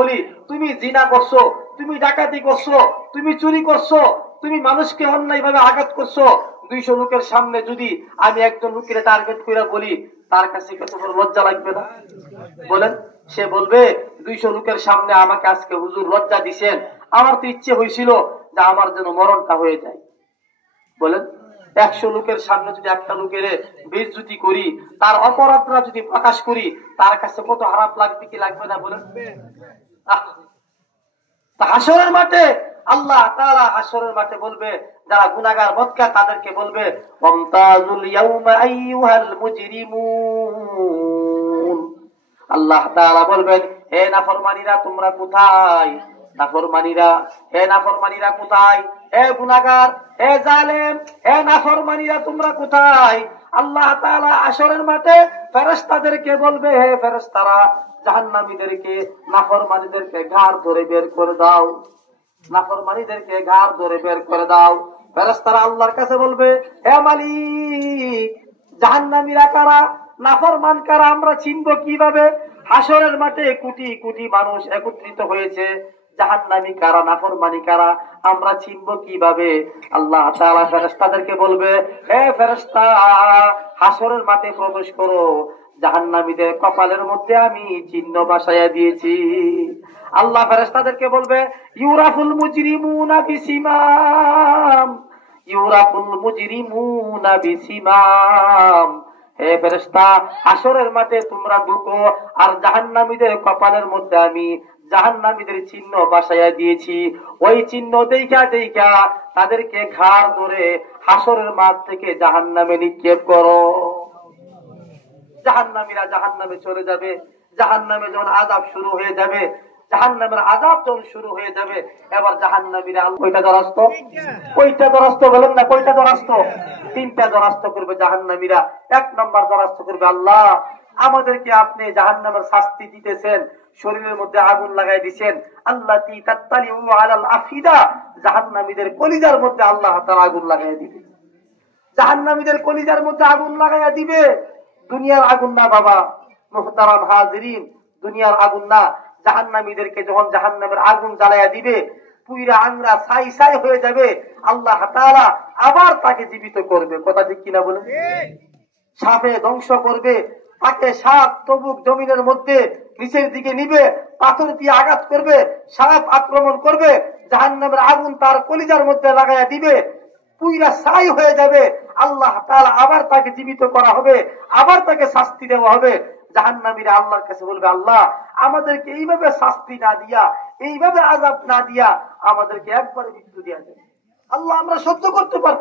বলি তুমি জিনা করছো, তুমি ডাকাতি করছো, তুমি চুরি করছো, তুমি মানুষকে অন্যায় ভাবে আঘাত করছো, 200 লোকের সামনে যদি আমি একজন লোকের টার্গেট করে বলি, তার কাছে কত বড় লজ্জা লাগবে না বলেন? সে বলবে 200 লোকের সামনে আমাকে আজকে হুজুর লজ্জা দিছেন, আমার তো ইচ্ছে হয়েছিল যে আমার যেন মরণটা হয়ে যায়। বলেন 100 লোকের সামনে যদি একটা লোকের বেইজ্জতি করি, তার অপরাধটা যদি প্রকাশ করি, তার কাছে কত খারাপ লাগবে কি লাগবে না বলেন? হাসরের মাঠে আল্লাহ তাআলা হাসরের মাঠে বলবে, যারা গুনাহগার বদকার তাদেরকে বলবে ওয়ামতাজুল ইয়াউমা আইয়ুহাল মুজরিমুন। আল্লাহ তাআলা বলবেন, হে নাফরমানীরা তোমরা কোথায়? নাফরমানীরা, হে নাফরমানীরা কোথায়? হে গুনাহগার, হে জালেম, হে নাফরমানীরা তোমরা কোথায়? আল্লাহ তাআলা হাসরের মাঠে ফেরেশতাদেরকে বলবে, হে ফেরেশতারা জাহান্নামীদেরকে, নাফরমানীদেরকে ঘাড় ধরে বের করে দাও, নাফরমানীদেরকে ঘাড় ধরে বের করে দাও। ফেরেশতারা আল্লাহর কাছে বলবে, হে মালিক জাহান্নামীরা কারা, নাফরমান কারা, আমরা চিনবো কিভাবে? হাসরের মাঠে কোটি কোটি মানুষ একত্রিত হয়েছে, জাহান্নামী কারা নাফরমানি কারা আমরা চিনবো কিভাবে? আল্লাহ তাআলা ফেরেশতাদেরকে বলবে, হে ফেরেশতা হাসরের মাঠে প্রবেশ করো, জাহান্নামীদের কপালের মধ্যে আমি চিহ্ন বসাইয়া দিয়েছি। আল্লাহ ফেরেশতাদেরকে বলবে, ইউরাফুল মুজরিমুনা বিসিমাম, ইউরাফুল মুজরিমুনা বিসিমাম। হে ফেরেশতা হাসরের মাঠে তোমরা ঢুকো, আর জাহান্নামীদের কপালের মধ্যে আমি জাহান্নামীদের চিহ্ন বসাইয়া দিয়েছি। ওই চিহ্ন দেখা দেখা তাদেরকে ঘাড় ধরে হাসরের মাঠ থেকে জাহান্নামে নিক্ষেপ করো। জাহান্নামীরা জাহান্নামে চলে যাবে। জাহান্নামে যখন আযাব শুরু হয়ে যাবে, জাহান্নামের আযাব যখন শুরু হয়ে যাবে, এবার জাহান্নামীরা কয়টা দরাস্ত? কয়টা দরাস্ত বলেন না? কয়টা দরাস্ত? 3টা দরাস্ত করবে জাহান্নামীরা। 1 নম্বর দরাস্ত করবে, আল্লাহ আমাদেরকে আপনি জাহান্নামের শাস্তি দিতেছেন, শরীরের মধ্যে আগুন লাগাই দিচ্ছেন, আল্লাতী তাত্তালিউ আলাল আফিদা, জাহান্নামীদের কলিজার মধ্যে আল্লাহ তাআলা আগুন লাগাই দিবে। জাহান্নামীদের কলিজার মধ্যে আগুন লাগাইয়া দিবে। দুনিয়ার আগুন না বাবা, মুহতারাম হাজিরিন, দুনিয়ার আগুন না। জাহান্নামীদেরকে যখন জাহান্নামের আগুন জ্বালাইয়া দিবে, পুইরা আংরা ছাই ছাই হয়ে যাবে, আল্লাহ তাআলা আবার তাকে জীবিত করবে। কথা ঠিক কিনা বলেন? সাপে ধ্বংস করবে তাকে, সাপ তবুক জমিনের মধ্যে নিচের দিকে নিবে, পাথর দিয়ে আঘাত করবে, সাপ আক্রমণ করবে, জাহান্নামের আগুন তার কলিজার মধ্যে লাগাইয়া দিবে, পুইরা ছাই হয়ে যাবে। আল্লাহ তাআলা আবার তাকে জীবিত করা হবে, আবার তাকে শাস্তি দেওয়া হবে। জাহান্নামীরা আল্লাহর কাছে বলবে, আল্লাহ আমাদেরকে এইভাবে শাস্তি না দিয়া, এইভাবে আযাব না দিয়া আমাদেরকে একবারে মৃত্যু দিয়া দেন। আল্লাহ আমরা সহ্য করতে পারবো।